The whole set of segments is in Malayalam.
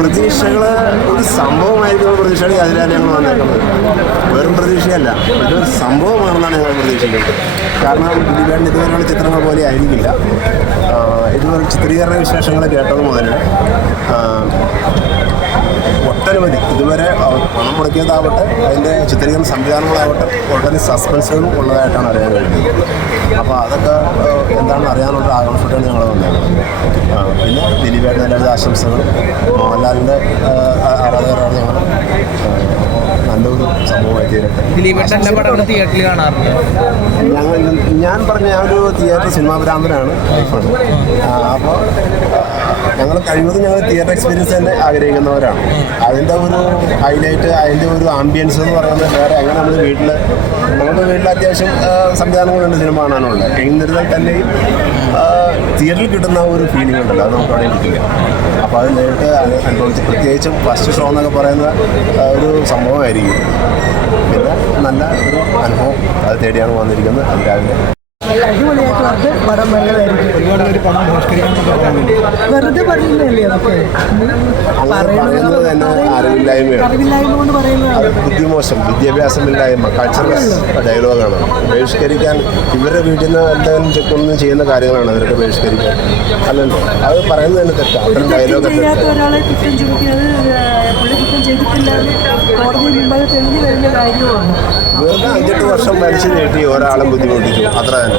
പ്രതീക്ഷകൾ ഒരു സംഭവമായിരിക്കും പ്രതീക്ഷകൾ അതിലാണ് ഞങ്ങൾ വന്നേക്കുന്നത്. വെറും പ്രതീക്ഷയല്ല, ഇതൊരു സംഭവമാണെന്നാണ് ഞങ്ങൾ പ്രതീക്ഷിക്കുന്നത്. കാരണം ദിലീപേട്ടൻ ഇതുവരെയുള്ള ചിത്രങ്ങൾ പോലെ ആയിരിക്കില്ല. ഇതുവരെ ചിത്രീകരണ വിശേഷങ്ങൾ കേട്ടത് മുതൽ ഒട്ടനവധി ഇതുവരെ പണം മുടക്കിയതാവട്ടെ, അതിൻ്റെ ചിത്രീകരണ സംവിധാനങ്ങളാവട്ടെ, ഒട്ടനവധി സസ്പെൻസുകളും ഉള്ളതായിട്ടാണ് അറിയാൻ കഴിഞ്ഞത്. അപ്പോൾ അതൊക്കെ എന്താണെന്ന് അറിയാനുള്ള ആകാംക്ഷയോടെയാണ് ഞങ്ങൾ വന്നത്. പിന്നെ ദിലീപേട്ടൻ എല്ലാവിധ ആശംസകൾ. മോഹൻലാലിൻ്റെ ആരാധകരാണ് ഞങ്ങൾ. നല്ലൊരു സംഭവമായി തീരട്ടെ. ഞാൻ പറഞ്ഞ ഞാനൊരു തിയേറ്റർ സിനിമാ ഭ്രാന്തനാണ്, വൈഫാണ്. അപ്പോൾ ഞങ്ങൾ കഴിവതും ഞങ്ങൾ തിയേറ്റർ എക്സ്പീരിയൻസ് തന്നെ ആഗ്രഹിക്കുന്നവരാണ്. അതിൻ്റെ ഒരു ഹൈലൈറ്റ്, അതിൻ്റെ ഒരു ആംബിയൻസ് എന്ന് പറയുന്നത് വേറെ അങ്ങനെ നമ്മുടെ വീട്ടിൽ അത്യാവശ്യം സംവിധാനങ്ങളുണ്ട് സിനിമ കാണാനുള്ളത്. എന്നിരുന്നാൽ തന്നെയും തിയേറ്ററിൽ കിട്ടുന്ന ഒരു ഫീലിംഗ് ഉണ്ടല്ലോ, അത് നമുക്ക് അവിടെ കിട്ടില്ല. അപ്പോൾ അത് നേരിട്ട് അനുഭവിച്ച്, പ്രത്യേകിച്ചും ഫസ്റ്റ് ഷോ എന്നൊക്കെ പറയുന്ന ഒരു സംഭവമായിരിക്കും. പിന്നെ നല്ല ഒരു അനുഭവം അത് തേടിയാണ് വന്നിരിക്കുന്നത്. അതിരാവിലെ നല്ല അടിപൊളിയായിട്ട് പടം നല്ലതായിരിക്കും. ഒരുപാട് പേര് പണം വെറുതെ പറയുന്നതല്ലേ അതൊക്കെ? പറയുന്നത് തന്നെ അറിവില്ലായ്മ കൊണ്ട് പറയുന്നത് ബുദ്ധിമോശം, വിദ്യാഭ്യാസമില്ലായ്മ, കൾച്ചറൽ ഡയലോഗാണ്. ബഹിഷ്കരിക്കാൻ ഇവരുടെ വീട്ടിൽ നിന്ന് എന്തെങ്കിലും ചെക്കൊന്നും ചെയ്യുന്ന കാര്യങ്ങളാണ് അവരൊക്കെ ബഹിഷ്കരിക്കാൻ. അല്ലല്ലോ, അത് പറയുന്നത് തന്നെ തെറ്റാണ്. അത്തരം ഡയലോഗ് ഒരാളെ കുറ്റം ചുമത്തിയത് പുള്ളി കുറ്റം ചെയ്തിട്ടില്ല കോടതി മുമ്പാകെ തെളിഞ്ഞു വരുന്ന കാര്യമാണ്. വെറുതെ 5-8 വർഷം വലിച്ചു നീട്ടി ഒരാളെ ബുദ്ധിമുട്ടിച്ചു, അത്ര തന്നെ.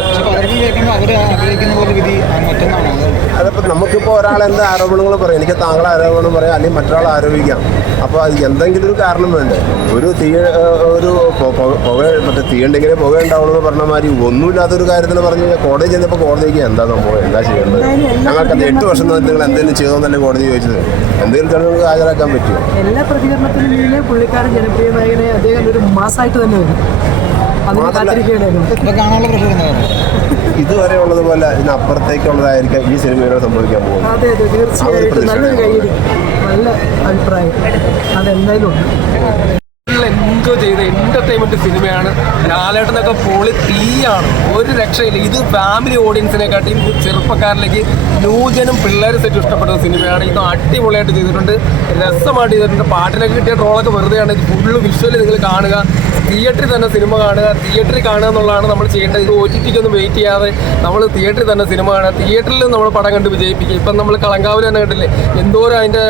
അതിപ്പോൾ നമുക്കിപ്പോൾ ഒരാൾ എന്താ ആരോപണങ്ങൾ പറയും, എനിക്ക് താങ്കളെ ആരോപണം പറയാം, അല്ലെങ്കിൽ മറ്റൊരാൾ ആരോപിക്കാം. അപ്പോൾ അത് എന്തെങ്കിലും ഒരു കാരണം വേണ്ടേ? ഒരു പുക മറ്റേ തീയുണ്ടെങ്കിലേ പുക ഉണ്ടാവുള്ളൂ എന്ന് പറഞ്ഞ മാതിരി ഒന്നുമില്ലാത്തൊരു കാര്യത്തിന് പറഞ്ഞു കഴിഞ്ഞാൽ കോടതി ചെന്നപ്പോൾ കോടതിക്ക് എന്താ സംഭവം, എന്താ ചെയ്യേണ്ടത്? ഞങ്ങൾക്ക് 8 വർഷം നിങ്ങൾ എന്തെങ്കിലും ചെയ്തോന്നല്ലേ കോടതി ചോദിച്ചത്? എന്തെങ്കിലും തെളിവുകൾ ഹാജരാക്കാൻ പറ്റുമോ? എല്ലാ പ്രതികരണത്തിനും കീഴിലെ പുള്ളിക്കാരൻ ജനപ്രിയ നായകനെ അദ്ദേഹം ഒരു മാസമായിട്ട് തന്നെ വരും. ഇതുവരെ ഉള്ളതുപോലെ ഇതിനപ്പുറത്തേക്കുള്ളതായിരിക്കാം ഈ സിനിമയിലൂടെ സംഭവിക്കാൻ പോകുന്നത്. അതെ അതെ, തീർച്ചയായിട്ടും നല്ലൊരു കൈയ്യടി, നല്ല അഭിപ്രായം, അതെന്തായാലും എൻജോയ് ചെയ്ത എന്റർടൈൻമെന്റ് സിനിമയാണ്. ലാലേട്ടനൊക്കെ പൊളി തീയാണ്, ഒരു രക്ഷയില്ല. ഇത് ഫാമിലി ഓഡിയൻസിനെക്കാട്ടിയും ചെറുപ്പക്കാരിലേക്ക് ന്യൂജനും പിള്ളേർ സെറ്റ് ഇഷ്ടപ്പെടുന്ന സിനിമയാണ്. ഇത് അടിപൊളിയായിട്ട് ചെയ്തിട്ടുണ്ട്, രസമായിട്ട് ചെയ്തിട്ടുണ്ട്. പാട്ടിനൊക്കെ കിട്ടിയ ട്രോളൊക്കെ വെറുതെയാണ്. ഇത് ഫുള്ള് വിഷ്വല് നിങ്ങൾ കാണുക, തിയേറ്ററിൽ തന്നെ സിനിമ കാണുക. തിയേറ്ററിൽ കാണുക എന്നുള്ളതാണ് നമ്മൾ ചെയ്യേണ്ടത്. ഇത് OTT-ക്കൊന്നും വെയിറ്റ് ചെയ്യാതെ നമ്മൾ തിയേറ്ററിൽ തന്നെ സിനിമ കാണുക. തിയേറ്ററിൽ നമ്മൾ പടം കണ്ട് വിജയിപ്പിക്കുക. ഇപ്പം നമ്മൾ കളങ്കാവിൽ തന്നെ കണ്ടില്ലേ, എന്തോരം അതിൻ്റെ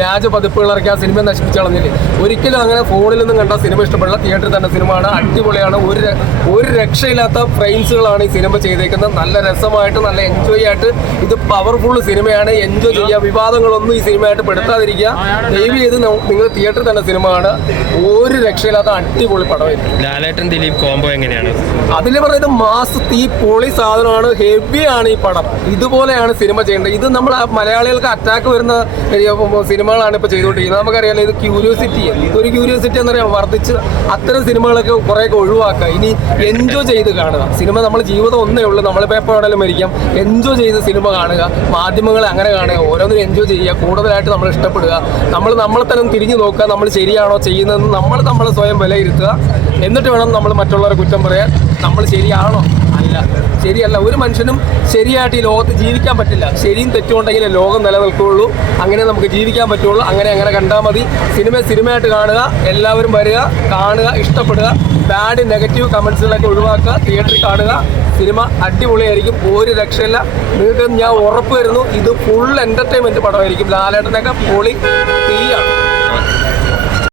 വ്യാജ പതിപ്പുകൾ ഇറക്കി ആ സിനിമ നശിപ്പിച്ച് കളഞ്ഞില്ലേ. ഒരിക്കലും അങ്ങനെ ഫോണിലൊന്നും കണ്ട സിനിമ ഇഷ്ടപ്പെടില്ല. തിയേറ്ററിൽ തന്നെ സിനിമയാണ്, അടിപൊളിയാണ്. ഒരു രക്ഷയില്ലാത്ത ഫ്രെയിംസുകളാണ് ഈ സിനിമ ചെയ്തേക്കുന്നത്. നല്ല രസമായിട്ട്, നല്ല എൻജോയ് ആയിട്ട്. ഇത് പവർഫുൾ സിനിമയാണ്, എൻജോയ് ചെയ്യുക. വിവാദങ്ങളൊന്നും ഈ സിനിമയായിട്ട് പെടുത്താതിരിക്കുക. ദയവ് ചെയ്ത് നിങ്ങൾ തിയേറ്ററിൽ തന്നെ സിനിമ കാണുക. ഒരു രക്ഷയില്ലാത്ത അടിപൊളി പടമായിരിക്കും. ലാലേട്ടൻ ദിലീപ് കോംബോ എങ്ങനെയാണ്? അതിൽ പറയുന്നത് മാസ് തീ പൊളി സാധനമാണ്, ഹെവിയാണ് ഈ പടം. ഇതുപോലെയാണ് സിനിമ ചെയ്യേണ്ടത്. ഇത് നമ്മൾ മലയാളികൾക്ക് അറ്റാക്ക് വരുന്ന സിനിമകളാണ് ഇപ്പോൾ ചെയ്തുകൊണ്ടിരിക്കുന്നത്. നമുക്കറിയാലോ, ഇത് ക്യൂരിയോസിറ്റി, ഒരു ക്യൂരിയോസിറ്റി എന്ന് പറയാം വർദ്ധിച്ച്. അത്തരം സിനിമകളൊക്കെ കുറേയൊക്കെ ഒഴിവാക്കുക. ഇനി എൻജോയ് ചെയ്ത് കാണുക. സിനിമ നമ്മൾ ജീവിതം ഒന്നേ ഉള്ളൂ, നമ്മളിപ്പോൾ എപ്പോൾ വേണമെങ്കിലും മരിക്കാം. എൻജോയ് ചെയ്ത് സിനിമ കാണുക, മാധ്യമങ്ങളെ അങ്ങനെ കാണുക, ഓരോന്നിനും എൻജോയ് ചെയ്യുക. കൂടുതലായിട്ട് നമ്മൾ ഇഷ്ടപ്പെടുക, നമ്മളെ തന്നെ തിരിഞ്ഞു നോക്കുക. നമ്മൾ ശരിയാണോ ചെയ്യുന്നതെന്ന് നമ്മൾ സ്വയം വിലയിരുത്തുക. എന്നിട്ട് വേണം നമ്മൾ മറ്റുള്ളവരെ കുറ്റം പറയാൻ. നമ്മൾ ശരിയാണോ? അല്ല, ശരിയല്ല. ഒരു മനുഷ്യനും ശരിയായിട്ട് ഈ ലോകത്ത് ജീവിക്കാൻ പറ്റില്ല. ശരിയും തെറ്റുമുണ്ടെങ്കിലേ ലോകം നിലനിൽക്കുകയുള്ളൂ. അങ്ങനെ നമുക്ക് ജീവിക്കാൻ പറ്റുള്ളൂ. അങ്ങനെ കണ്ടാൽ മതി. സിനിമയായിട്ട് കാണുക, എല്ലാവരും വരിക, കാണുക, ഇഷ്ടപ്പെടുക. ബാഡ് നെഗറ്റീവ് കമൻസുകളൊക്കെ ഒഴിവാക്കുക. തിയേറ്ററിൽ കാണുക. സിനിമ അടിപൊളിയായിരിക്കും, ഒരു രക്ഷയില്ല. നിങ്ങൾക്ക് ഞാൻ ഉറപ്പ് വരുന്നു, ഇത് ഫുൾ എൻ്റർടൈൻമെൻറ്റ് പടമായിരിക്കും. ലാലേട്ടനൊക്കെ പൊളി തീയാണ്.